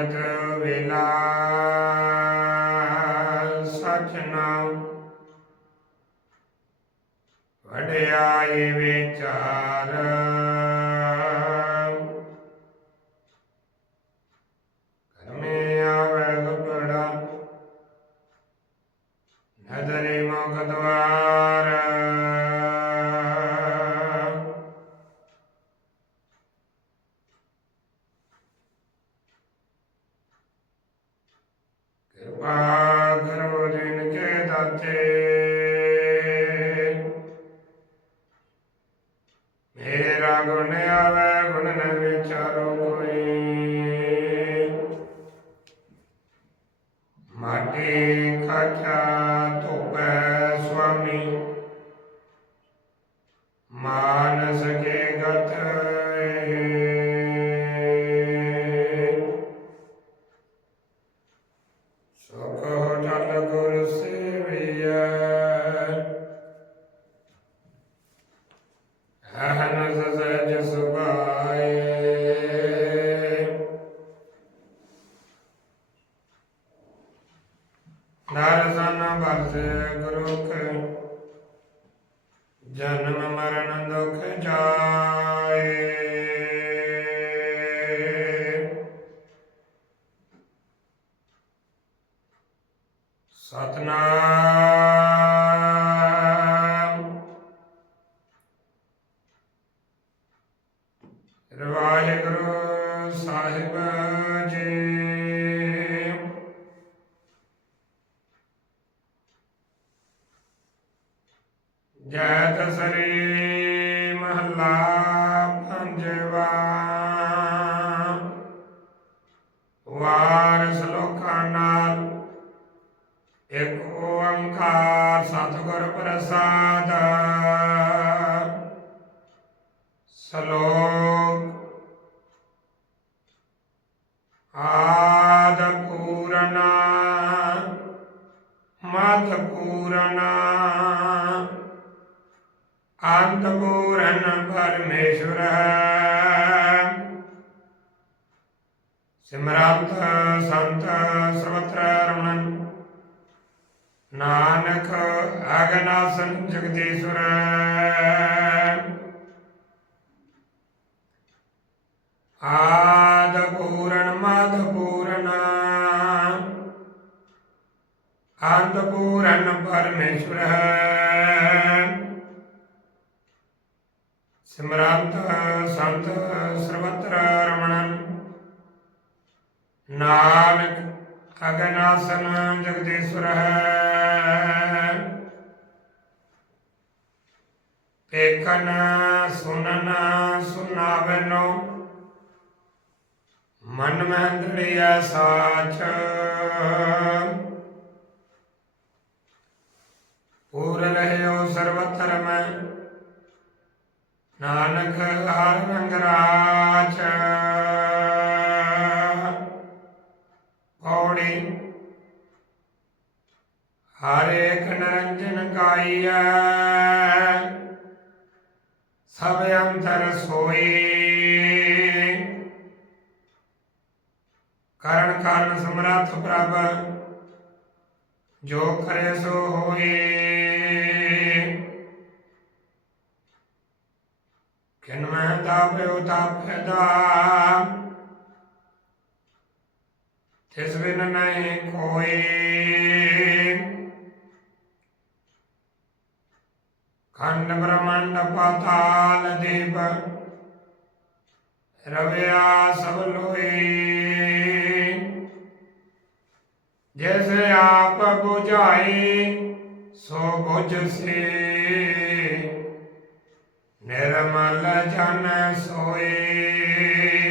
ਅੰਮ੍ਰਿਤ ਵੇਲਾ ਸਚ ਨਾਮ ਵਡਿਆਈ ਵਿਚਾਰ ਕਿਰਪਾ ਕਰੋ ਜਿਨ ਕੇ ਦਾਤੇ। ਮੇਰਾ ਗੁਣ ਆਵੇ, ਗੁਣ ਨ ਵਿਚਾਰੋ ਕੋਈ। ਮਾਟੀ ਖਾਚਾ ਧੋਪੈ। ਦਰਸ਼ਨ ਬਰਸੇ ਜਨਮ ਮਰਨ ਦੁਖ ਜਾਏ ਸਤਨਾਮ। ਵਾਹਿਗੁਰੂ ਸਾਹਿਬ ਜੀ। ਜੈ ਤਸਰੀ ਮਹੱਲਾ ਪੰਜਵਾ। ਵਾਰ ਸ਼ਲੋਕਾਂ ਨਾਲ ਇੱਕ ਓੰਕਾਰ ਸਤਿਗੁਰ ਪ੍ਰਸਾਦ। ਸ਼ਲੋਕ। ਆਦ ਅੰਤ ਪੂਰਨ ਪਰਮੇਸ਼ਵਰ ਸਿਮਰੰਤ ਸੰਤ ਸਰਵਤਰ ਰਮਨ ਨਾਨਕ ਅਗਨਾਸਨ ਜਗਦੀਸ਼ਵਰ ਆਦ ਪੂਰਨ ਮਦ ਪੂਰਨ ਅੰਤ ਪੂਰਨ ਪਰਮੇਸ਼ਵਰ। ਸਿਮਰੰਤ ਸੰਤ ਸਰਵਤਰ ਰਮਣ। ਨਾਨਕ ਅਗਨਾਸਨ ਜਗਦੀਸ਼ਵਰ ਏਕਨ ਸੁਨਨ ਸੁਨਾਵਨੋ। ਮਨ ਮੈਂ ਸਾਚ। ਪੂਰ ਰਹਿਓ ਸਰਵਤਰ ਮੈਂ। ਨਾਨਕ ਹਰ ਰੰਗ ਰਾਜ ਪੌੜੀ। ਹਰ ਇੱਕ ਨਰੰਜਨ ਕਾਈਐ ਸਭ ਅੰਤਰ ਸੋਈ। ਕਰਨ ਕਾਰਨ ਸਮਰੱਥ ਪ੍ਰਭ, ਜੋ ਕਰੇ ਸੋ ਹੋਏ ਕਿਨ ਮੈਂ ਤਾਪਿਓ ਤਾਪਦਾ ਤਿਸ ਬਿਨ ਨਹੀਂ ਕੋਈ। ਖੰਡ ਬ੍ਰਹਮੰਡ ਪਾਤਾਲ ਦੀਪ ਰਵਿਆ ਸਭ ਲੋਈ ਜੈਸੇ ਆਪ 부ਝਾਈ ਸੋ 부ਝਸੇ ਨਿਰਮਲ ਜਨ ਸੋਏ।